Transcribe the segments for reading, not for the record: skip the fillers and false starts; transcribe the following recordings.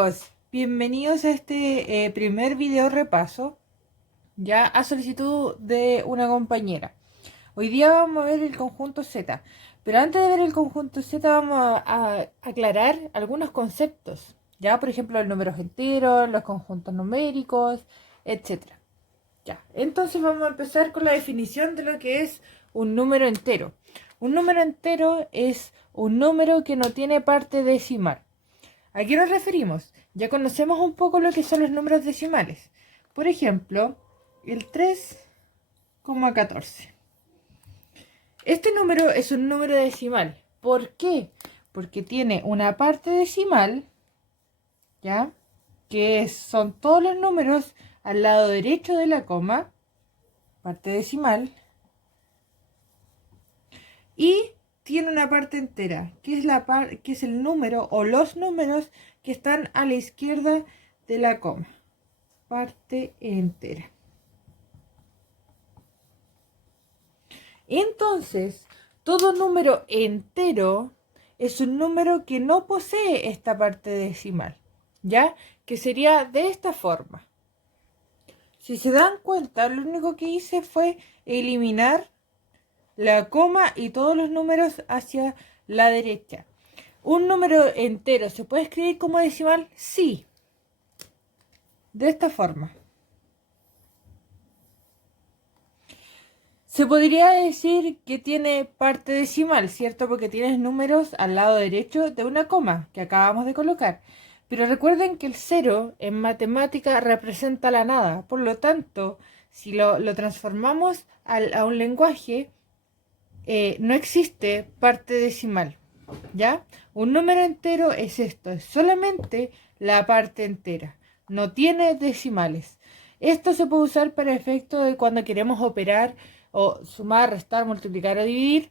chicos, bienvenidos a este primer video repaso, ya a solicitud de una compañera. Hoy día vamos a ver el conjunto Z, pero antes de ver el conjunto Z vamos a aclarar algunos conceptos, ya por ejemplo los números enteros, los conjuntos numéricos, etcétera. Ya, entonces vamos a empezar con la definición de lo que es un número entero. Un número entero es un número que no tiene parte decimal. ¿A qué nos referimos? Ya conocemos un poco lo que son los números decimales. Por ejemplo, el 3,14. Este número es un número decimal. ¿Por qué? Porque tiene una parte decimal, ¿ya? Son todos los números al lado derecho de la coma, parte decimal, y tiene una parte entera, que es el número o los números que están a la izquierda de la coma, parte entera. Entonces, todo número entero es un número que no posee esta parte decimal, ¿ya? Que sería de esta forma. Si se dan cuenta, lo único que hice fue eliminar la coma y todos los números hacia la derecha. ¿Un número entero se puede escribir como decimal? Sí. De esta forma. Se podría decir que tiene parte decimal, ¿cierto? Porque tienes números al lado derecho de una coma que acabamos de colocar. Pero recuerden que el 0 en matemática representa la nada. Por lo tanto, si lo transformamos a un lenguaje, no existe parte decimal, ¿ya? Un número entero es esto, es solamente la parte entera, no tiene decimales. Esto se puede usar para efecto de cuando queremos operar o sumar, restar, multiplicar o dividir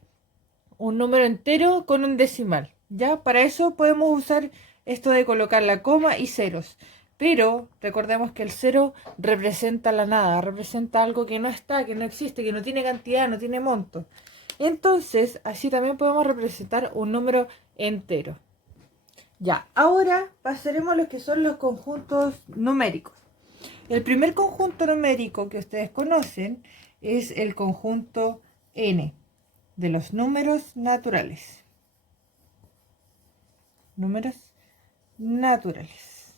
un número entero con un decimal, ¿ya? Para eso podemos usar esto de colocar la coma y ceros. Pero recordemos que el cero representa la nada, representa algo que no está, que no existe, que no tiene cantidad, no tiene monto. Entonces, así también podemos representar un número entero. Ya, ahora pasaremos a lo que son los conjuntos numéricos. El primer conjunto numérico que ustedes conocen es el conjunto n, de los números naturales. Números naturales.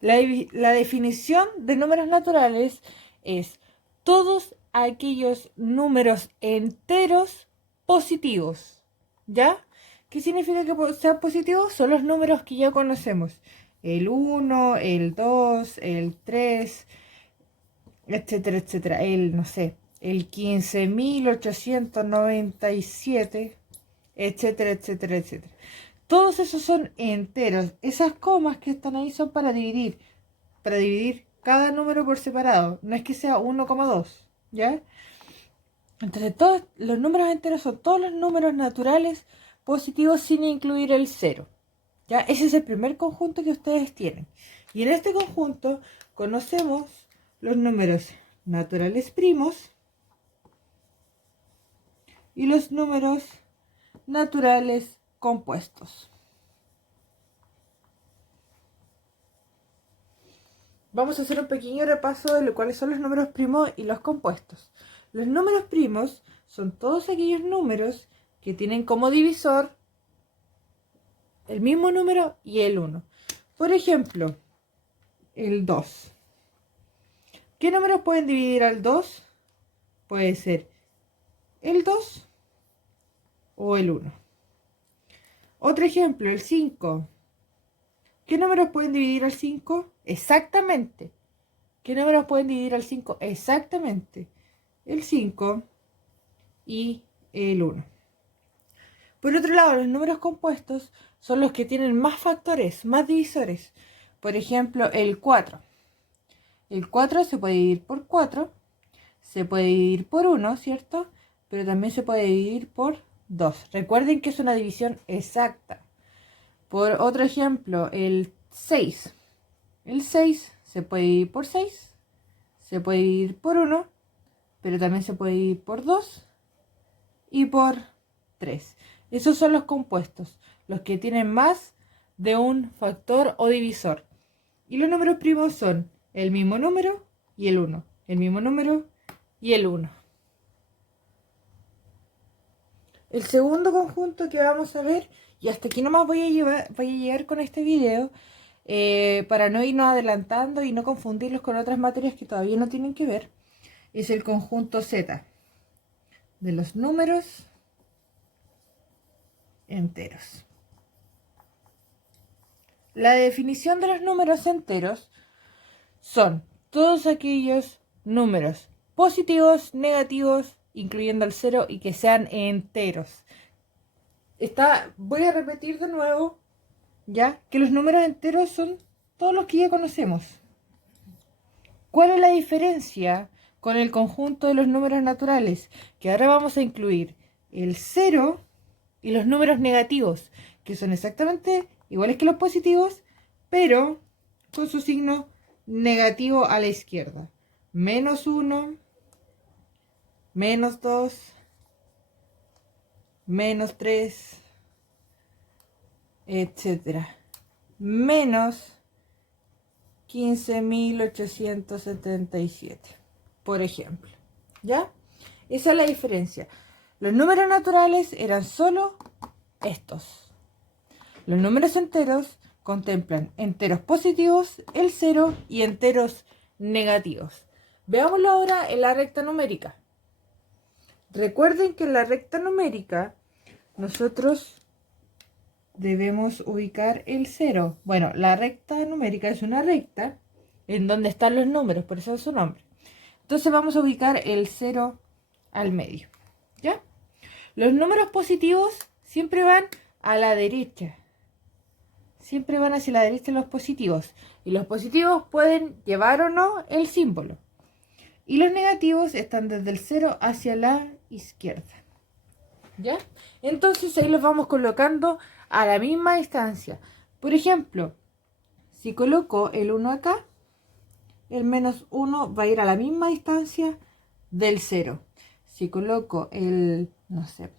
La definición de números naturales es todos aquellos números enteros positivos, ¿ya? ¿Qué significa que sean positivos? Son los números que ya conocemos. El 1, el 2, el 3, etcétera, etcétera. No sé, el 15.897, etcétera, etcétera, etcétera. Todos esos son enteros. Esas comas que están ahí son para dividir cada número por separado. No es que sea 1,2, ¿ya? Entonces todos los números enteros son todos los números naturales positivos sin incluir el 0. ¿Ya? Ese es el primer conjunto que ustedes tienen. Y en este conjunto conocemos los números naturales primos y los números naturales compuestos. Vamos a hacer un pequeño repaso de lo cuáles son los números primos y los compuestos. Los números primos son todos aquellos números que tienen como divisor el mismo número y el 1. Por ejemplo, el 2. ¿Qué números pueden dividir al 2? Puede ser el 2 o el 1. Otro ejemplo, el 5. ¿Qué números pueden dividir al 5? Exactamente. ¿Qué números pueden dividir al 5? Exactamente. El 5 y el 1. Por otro lado, los números compuestos son los que tienen más factores, más divisores. Por ejemplo, el 4. El 4 se puede dividir por 4, se puede dividir por 1, ¿cierto? Pero también se puede dividir por 2. Recuerden que es una división exacta. Por otro ejemplo, el 6. El 6 se puede dividir por 6, se puede dividir por 1, pero también se puede dividir por 2 y por 3. Esos son los compuestos, los que tienen más de un factor o divisor. Y los números primos son el mismo número y el 1. El mismo número y el 1. El segundo conjunto que vamos a ver, y hasta aquí nomás voy a llegar con este video, para no irnos adelantando y no confundirlos con otras materias que todavía no tienen que ver, es el conjunto Z de los números enteros. La definición de los números enteros son todos aquellos números positivos, negativos, incluyendo el 0, y que sean enteros. Voy a repetir de nuevo, ya, que los números enteros son todos los que ya conocemos. ¿Cuál es la diferencia con el conjunto de los números naturales? Que ahora vamos a incluir el 0 y los números negativos, que son exactamente iguales que los positivos, pero con su signo negativo a la izquierda. -1, -2, -3, etcétera. Menos 15.877, por ejemplo. ¿Ya? Esa es la diferencia. Los números naturales eran solo estos. Los números enteros contemplan enteros positivos, el 0, y enteros negativos. Veámoslo ahora en la recta numérica. Recuerden que en la recta numérica nosotros debemos ubicar el 0. Bueno, la recta numérica es una recta en donde están los números, por eso es su nombre. Entonces vamos a ubicar el 0 al medio. ¿Ya? Los números positivos siempre van a la derecha. Siempre van hacia la derecha los positivos. Y los positivos pueden llevar o no el símbolo. Y los negativos están desde el 0 hacia la izquierda. ¿Ya? Entonces ahí los vamos colocando a la misma distancia. Por ejemplo, si coloco el 1 acá, el -1 va a ir a la misma distancia del 0. Si coloco el, no sé,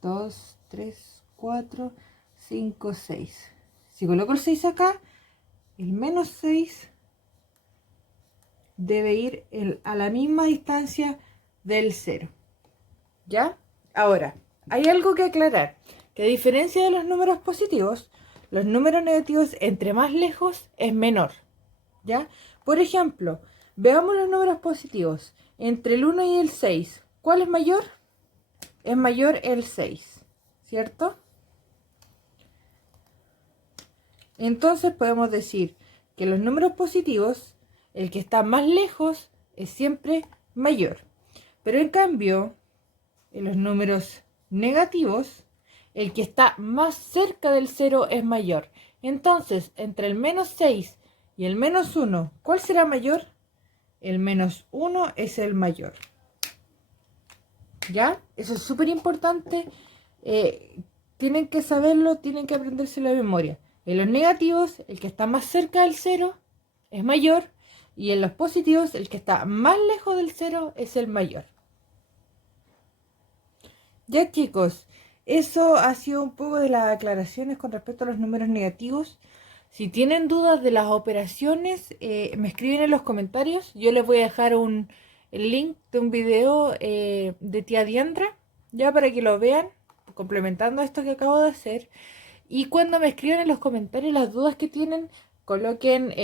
2, 3, 4, 5, 6. Si coloco el 6 acá, el -6 debe ir a la misma distancia del 0. ¿Ya? Ahora, hay algo que aclarar, que a diferencia de los números positivos, los números negativos entre más lejos es menor. ¿Ya? Por ejemplo, veamos los números positivos. Entre el 1 y el 6, ¿cuál es mayor? Es mayor el 6, ¿cierto? Entonces podemos decir que los números positivos, el que está más lejos es siempre mayor. Pero en cambio, en los números negativos, el que está más cerca del 0 es mayor. Entonces, entre el -6 y el -1, ¿cuál será mayor? El -1 es el mayor. ¿Ya? Eso es súper importante. Tienen que saberlo, tienen que aprendérselo de memoria. En los negativos, el que está más cerca del 0 es mayor. Y en los positivos, el que está más lejos del 0 es el mayor. Ya, chicos, eso ha sido un poco de las aclaraciones con respecto a los números negativos. Si tienen dudas de las operaciones, me escriben en los comentarios. Yo les voy a dejar el link de un video de tía Diandra, ya para que lo vean, complementando esto que acabo de hacer. Y cuando me escriban en los comentarios las dudas que tienen, coloquen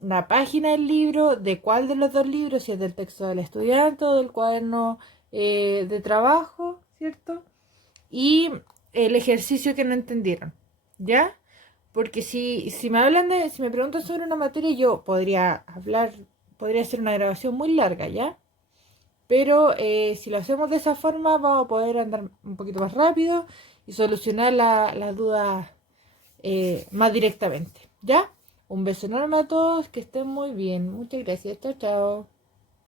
la página del libro, de cuál de los dos libros, si es del texto del estudiante o del cuaderno de trabajo, ¿cierto? Y el ejercicio que no entendieron, ¿ya? Porque si me preguntan sobre una materia, yo podría hacer una grabación muy larga, ¿ya? Pero si lo hacemos de esa forma, vamos a poder andar un poquito más rápido y solucionar las dudas más directamente, ¿ya? Un beso enorme a todos, que estén muy bien. Muchas gracias, chao, chao.